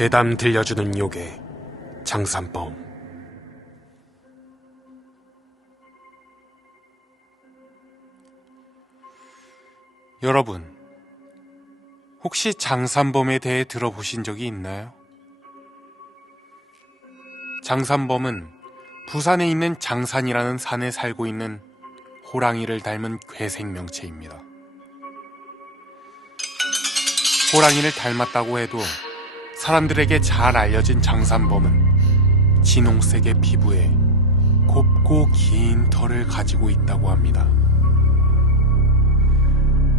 괴담 들려주는 요괴 장산범. 여러분, 혹시 장산범에 대해 들어보신 적이 있나요? 장산범은 부산에 있는 장산이라는 산에 살고 있는 호랑이를 닮은 괴생명체입니다. 호랑이를 닮았다고 해도 사람들에게 잘 알려진 장산범은 진홍색의 피부에 곱고 긴 털을 가지고 있다고 합니다.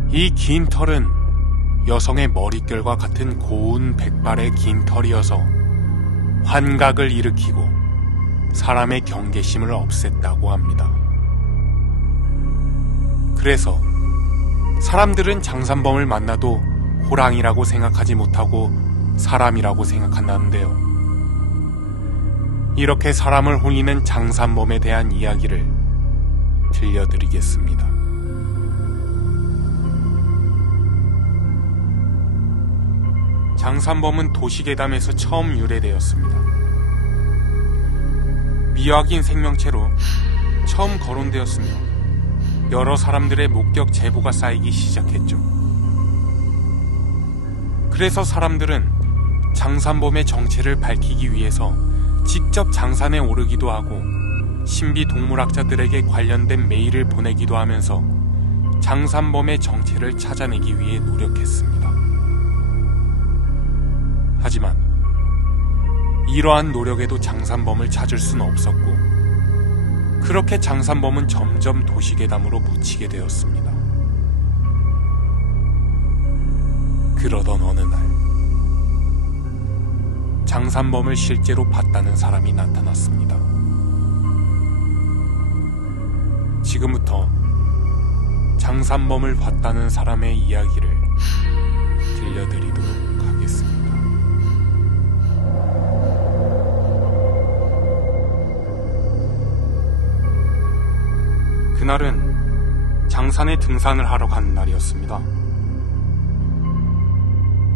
이 긴 털은 여성의 머릿결과 같은 고운 백발의 긴 털이어서 환각을 일으키고 사람의 경계심을 없앴다고 합니다. 그래서 사람들은 장산범을 만나도 호랑이라고 생각하지 못하고 사람이라고 생각한다는데요. 이렇게 사람을 홀리는 장산범에 대한 이야기를 들려드리겠습니다. 장산범은 도시괴담에서 처음 유래되었습니다. 미확인 생명체로 처음 거론되었으며 여러 사람들의 목격 제보가 쌓이기 시작했죠. 그래서 사람들은 장산범의 정체를 밝히기 위해서 직접 장산에 오르기도 하고 신비동물학자들에게 관련된 메일을 보내기도 하면서 장산범의 정체를 찾아내기 위해 노력했습니다. 하지만 이러한 노력에도 장산범을 찾을 수는 없었고, 그렇게 장산범은 점점 도시괴담으로 묻히게 되었습니다. 그러던 어느 날 장산범을 실제로 봤다는 사람이 나타났습니다. 지금부터 장산범을 봤다는 사람의 이야기를 들려드리도록 하겠습니다. 그날은 장산에 등산을 하러 가는 날이었습니다.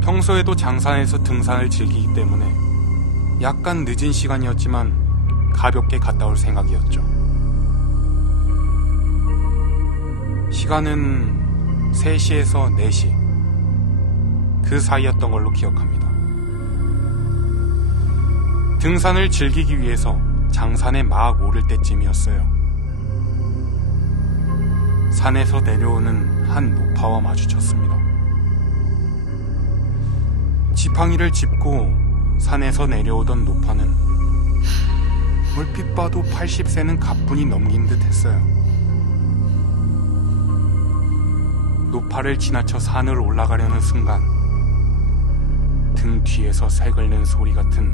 평소에도 장산에서 등산을 즐기기 때문에 약간 늦은 시간이었지만 가볍게 갔다 올 생각이었죠. 시간은 3시에서 4시 그 사이였던 걸로 기억합니다. 등산을 즐기기 위해서 장산에 막 오를 때쯤이었어요. 산에서 내려오는 한 노파와 마주쳤습니다. 지팡이를 짚고 산에서 내려오던 노파는 얼핏 봐도 80세는 가뿐히 넘긴 듯 했어요. 노파를 지나쳐 산을 올라가려는 순간 등 뒤에서 새 긁는 소리 같은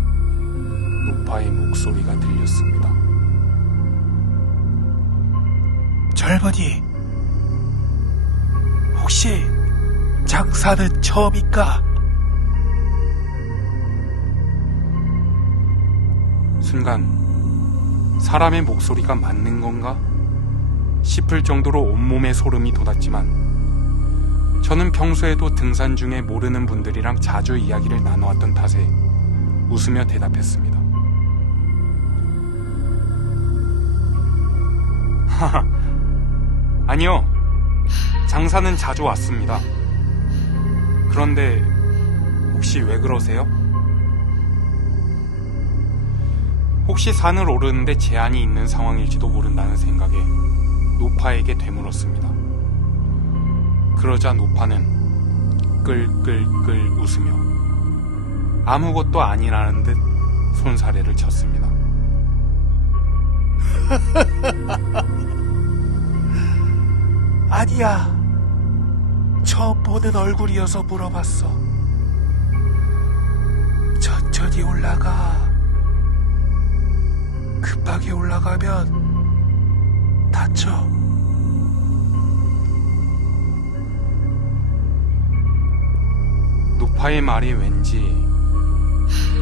노파의 목소리가 들렸습니다. 젊은이, 혹시 장사는 처음인가? 순간 사람의 목소리가 맞는 건가 싶을 정도로 온몸에 소름이 돋았지만 저는 평소에도 등산 중에 모르는 분들이랑 자주 이야기를 나누었던 탓에 웃으며 대답했습니다. 하하, 아니요, 장사는 자주 왔습니다. 그런데 혹시 왜 그러세요? 혹시 산을 오르는데 제한이 있는 상황일지도 모른다는 생각에 노파에게 되물었습니다. 그러자 노파는 끌끌끌 웃으며 아무것도 아니라는 듯 손사래를 쳤습니다. 아니야, 처음 보는 얼굴이어서 물어봤어. 천천히 올라가. 급하게 올라가면 다쳐. 노파의 말이 왠지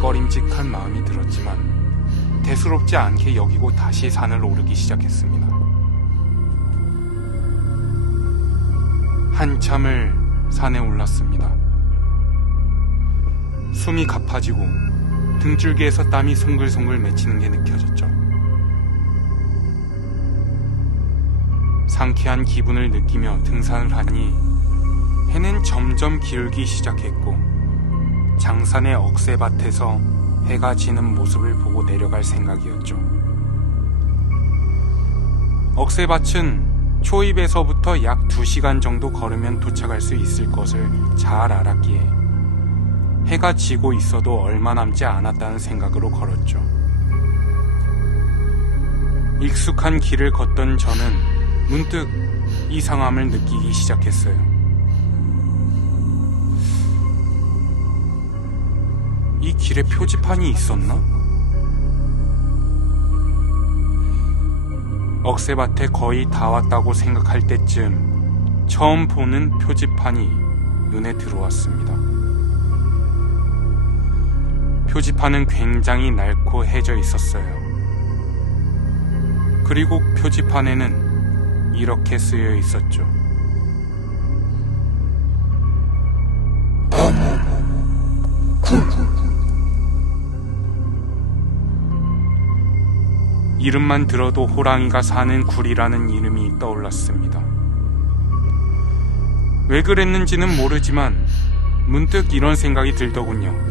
꺼림직한 마음이 들었지만 대수롭지 않게 여기고 다시 산을 오르기 시작했습니다. 한참을 산에 올랐습니다. 숨이 가파지고 등줄기에서 땀이 송글송글 맺히는 게 느껴졌죠. 상쾌한 기분을 느끼며 등산을 하니 해는 점점 기울기 시작했고 장산의 억새밭에서 해가 지는 모습을 보고 내려갈 생각이었죠. 억새밭은 초입에서부터 약 2시간 정도 걸으면 도착할 수 있을 것을 잘 알았기에 해가 지고 있어도 얼마 남지 않았다는 생각으로 걸었죠. 익숙한 길을 걷던 저는 문득 이상함을 느끼기 시작했어요. 이 길에 표지판이 있었나? 억새밭에 거의 다 왔다고 생각할 때쯤 처음 보는 표지판이 눈에 들어왔습니다. 표지판은 굉장히 낡고 해져 있었어요. 그리고 표지판에는 이렇게 쓰여 있었죠. 이름만 들어도 호랑이가 사는 굴이라는 이름이 떠올랐습니다. 왜 그랬는지는 모르지만 문득 이런 생각이 들더군요.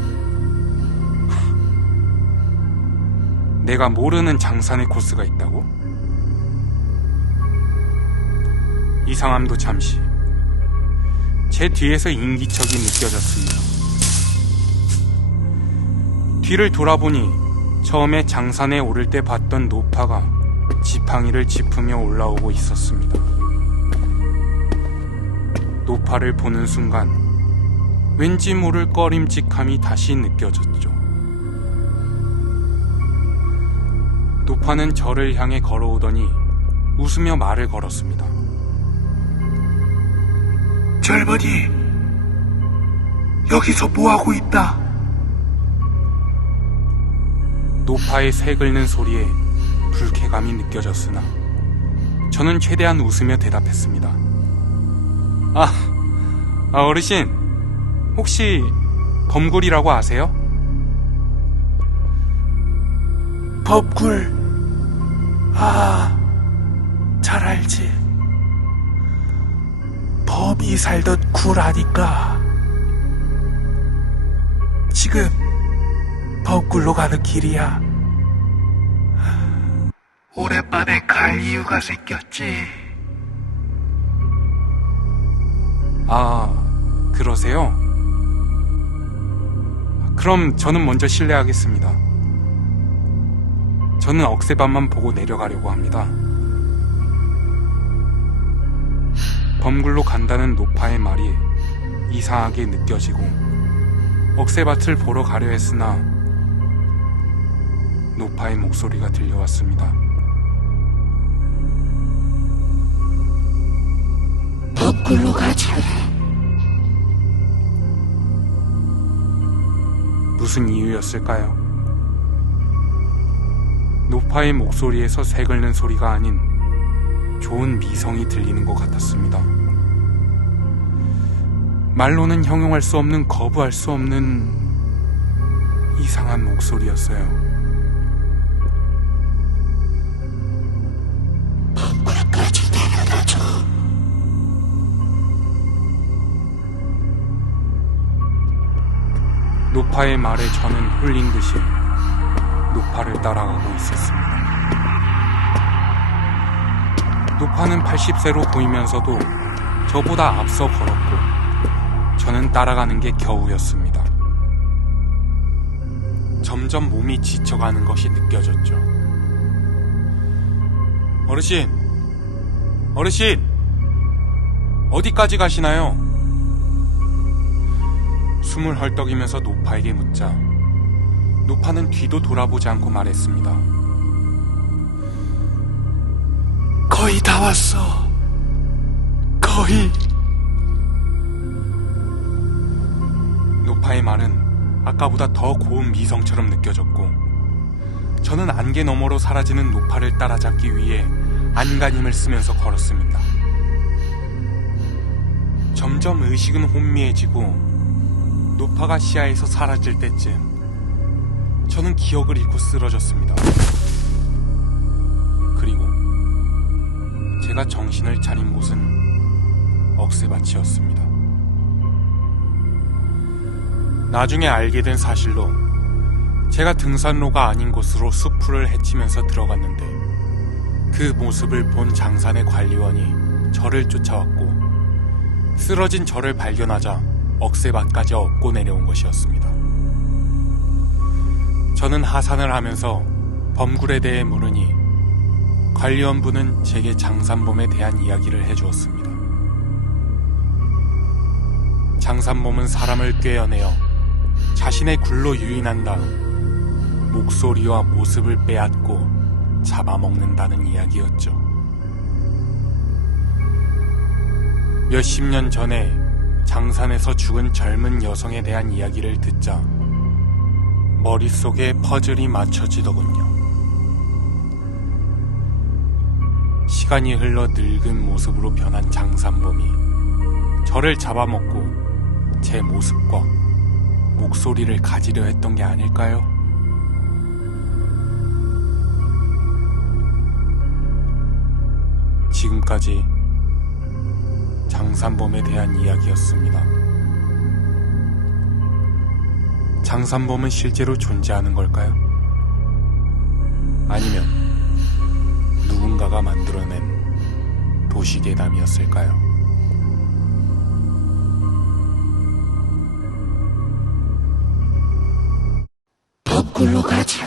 내가 모르는 장산의 코스가 있다고? 이상함도 잠시 제 뒤에서 인기척이 느껴졌습니다. 뒤를 돌아보니 처음에 장산에 오를 때 봤던 노파가 지팡이를 짚으며 올라오고 있었습니다. 노파를 보는 순간 왠지 모를 꺼림칙함이 다시 느껴졌죠. 노파는 저를 향해 걸어오더니 웃으며 말을 걸었습니다. 젊은이, 여기서 뭐하고 있다? 노파의 새 긁는 소리에 불쾌감이 느껴졌으나 저는 최대한 웃으며 대답했습니다. 어르신, 혹시 범굴이라고 아세요? 범굴? 잘 알지. 범이 살던 굴 아닌가? 지금 범굴로 가는 길이야. 오랜만에 갈 이유가 생겼지. 그러세요? 그럼 저는 먼저 실례하겠습니다. 저는 억새밭만 보고 내려가려고 합니다. 범굴로 간다는 노파의 말이 이상하게 느껴지고 억새밭을 보러 가려 했으나 노파의 목소리가 들려왔습니다. 범굴로 가자. 무슨 이유였을까요? 노파의 목소리에서 새 긁는 소리가 아닌 좋은 미성이 들리는 것 같았습니다. 말로는 형용할 수 없는, 거부할 수 없는 이상한 목소리였어요. 범굴까지 데려다줘. 노파의 말에 저는 홀린 듯이 노파를 따라가고 있었습니다. 노파는 80세로 보이면서도 저보다 앞서 걸었고 저는 따라가는 게 겨우였습니다. 점점 몸이 지쳐가는 것이 느껴졌죠. 어르신, 어디까지 가시나요? 숨을 헐떡이면서 노파에게 묻자 노파는 뒤도 돌아보지 않고 말했습니다. 거의 다 왔어. 거의. 노파의 말은 아까보다 더 고운 미성처럼 느껴졌고 저는 안개 너머로 사라지는 노파를 따라잡기 위해 안간힘을 쓰면서 걸었습니다. 점점 의식은 혼미해지고 전파가 시야에서 사라질 때쯤 저는 기억을 잃고 쓰러졌습니다. 그리고 제가 정신을 차린 곳은 억새밭이었습니다. 나중에 알게 된 사실로 제가 등산로가 아닌 곳으로 수풀을 헤치면서 들어갔는데 그 모습을 본 장산의 관리원이 저를 쫓아왔고 쓰러진 저를 발견하자 억새밭까지 업고 내려온 것이었습니다. 저는 하산을 하면서 범굴에 대해 물으니 관리원분은 제게 장산범에 대한 이야기를 해주었습니다. 장산범은 사람을 꿰어내어 자신의 굴로 유인한 다음 목소리와 모습을 빼앗고 잡아먹는다는 이야기였죠. 몇십 년 전에 장산에서 죽은 젊은 여성에 대한 이야기를 듣자 머릿속에 퍼즐이 맞춰지더군요. 시간이 흘러 늙은 모습으로 변한 장산범이 저를 잡아먹고 제 모습과 목소리를 가지려 했던 게 아닐까요? 지금까지 장산범에 대한 이야기였습니다. 장산범은 실제로 존재하는 걸까요? 아니면 누군가가 만들어낸 도시괴담이었을까요? 거꾸로 가자.